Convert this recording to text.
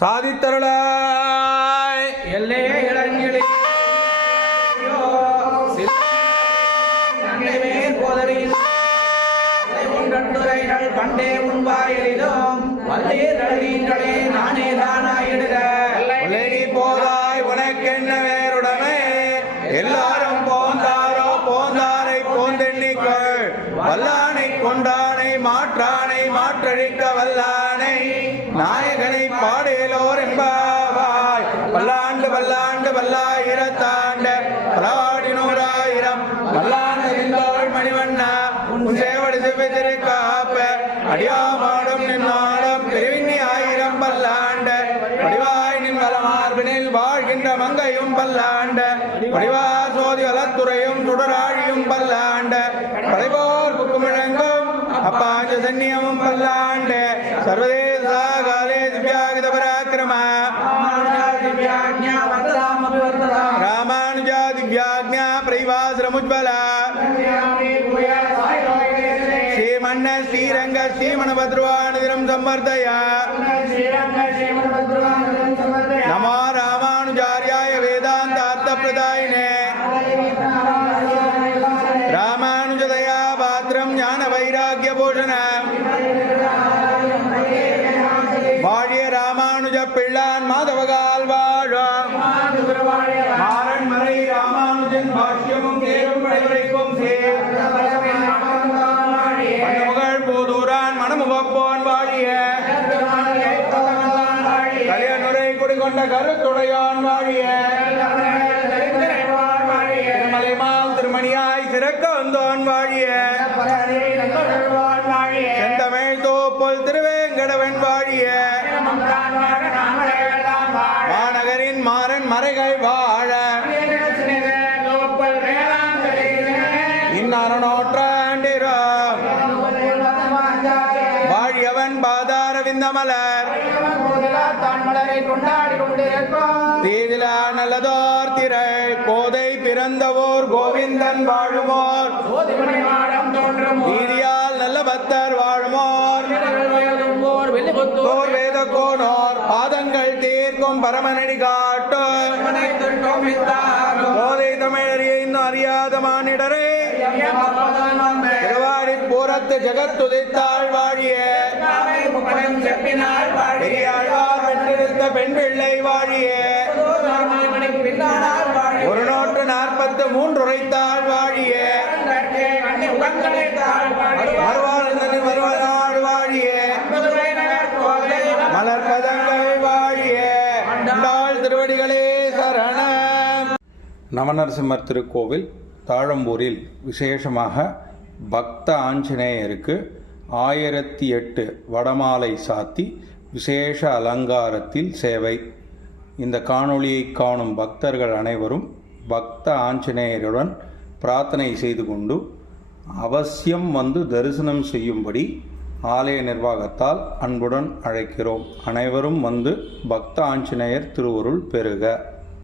சாதித்தருளாய். எல்லே இளங்கிளி. கட்டுரைகள் பண்டே உன்வாயிலும் வல்லேரீங்களே நானே தானாயிடுக. போதாய் உனக்கென்ன வேறுடமே? எல்லாரும் போந்தாரோ போந்தாரை போந்தெண்ணிக்கொள் வல்லானை கொண்டானை மாற்றானை மாற்றழிக்க வல்லானை. நாயகனை வல்லாண்டு பல்லாண்டு பலவாடி நூறாயிரம் பல்லாண்டு நின்றோள் மணிவண்ணா உன் சேவடி செவ்விதிரு காப்ப அடியாமாடும் நின்னாடும் பெருவிண்ணி ஆயிரம் பல்லாண்ட. வடிவாய் நின் வளமார்பினில் வாழ்கின்ற மங்கையும் பல்லாண்ட. வடிவா சோதி வளத்துறையும் சுடராழியும் பல்லாண்ட. படைபோர் புக்குமிழங்கும் அப்பாஞ்ச சன்னியமும் பல்லாண்ட. சர்வதேச காலே திவ்யாகித பராக்கிரமா பிரைவாசிரமுஜ்வல ஸ்ரீமன்ன ஸ்ரீரங்க ஸ்ரீமணபத்ருவானுதிரம் சம்மர்தய நமோ ராமானுஜாரியாய வேதாந்தார்த்த பிரதாயினே ராமானுஜதயா பாத்திரம் ஞான வைராகிய பூஷண. வாழிய ராமானுஜ பிள்ளான் குடிகொண்ட கருத்துடையான் வாழிய திருமலைமால் திருமணியாய் சிறக்க வந்தோன் வாழிய செந்தமிழ் தோப்புல் திருவேங்கடவன் வாழிய மாநகரின் மாறன் மறைகள் நிறைந்த மலர். தீதிலா நல்லதோர் திரள் கோதை பிறந்தவோர் கோவிந்தன் வாழுமோர். வீதியால் நல்ல பக்தர் வாழுமோர். தோர் வேத கோனோர் பாதங்கள் தீர்க்கும் பரமநடி காட்டு கோதை தமிழறிய இன்னும் அறியாத மானிடரே. திருவாடி பூரத்து ஜெகத்துதித்தாள் வாழிய. பெரியாழ்வார் பெற்றெடுத்த பெண் பிள்ளை வாழிய. ஒரு நூற்று நாற்பத்து மூன்று உரைத்தாள் வாழிய. மறுவாழ்ந்தனின் மறுவநாடு வாழிய. மலர்பதங்கள் வாழிய. திருவடிகளே சரணம். நவநரசிம்மர் திருக்கோவில் தாழம்பூரில் விசேஷமாக பக்த ஆஞ்சநேயருக்கு ஆயிரத்தி எட்டு வடமாலை சாத்தி விசேஷ அலங்காரத்தில் சேவை. இந்த காணொளியை காணும் பக்தர்கள் அனைவரும் பக்த ஆஞ்சநேயருடன் பிரார்த்தனை செய்து கொண்டு அவசியம் வந்து தரிசனம் செய்யும்படி ஆலய நிர்வாகத்தால் அன்புடன் அழைக்கிறோம். அனைவரும் வந்து பக்த ஆஞ்சநேயர் திருவருள் பெறுக.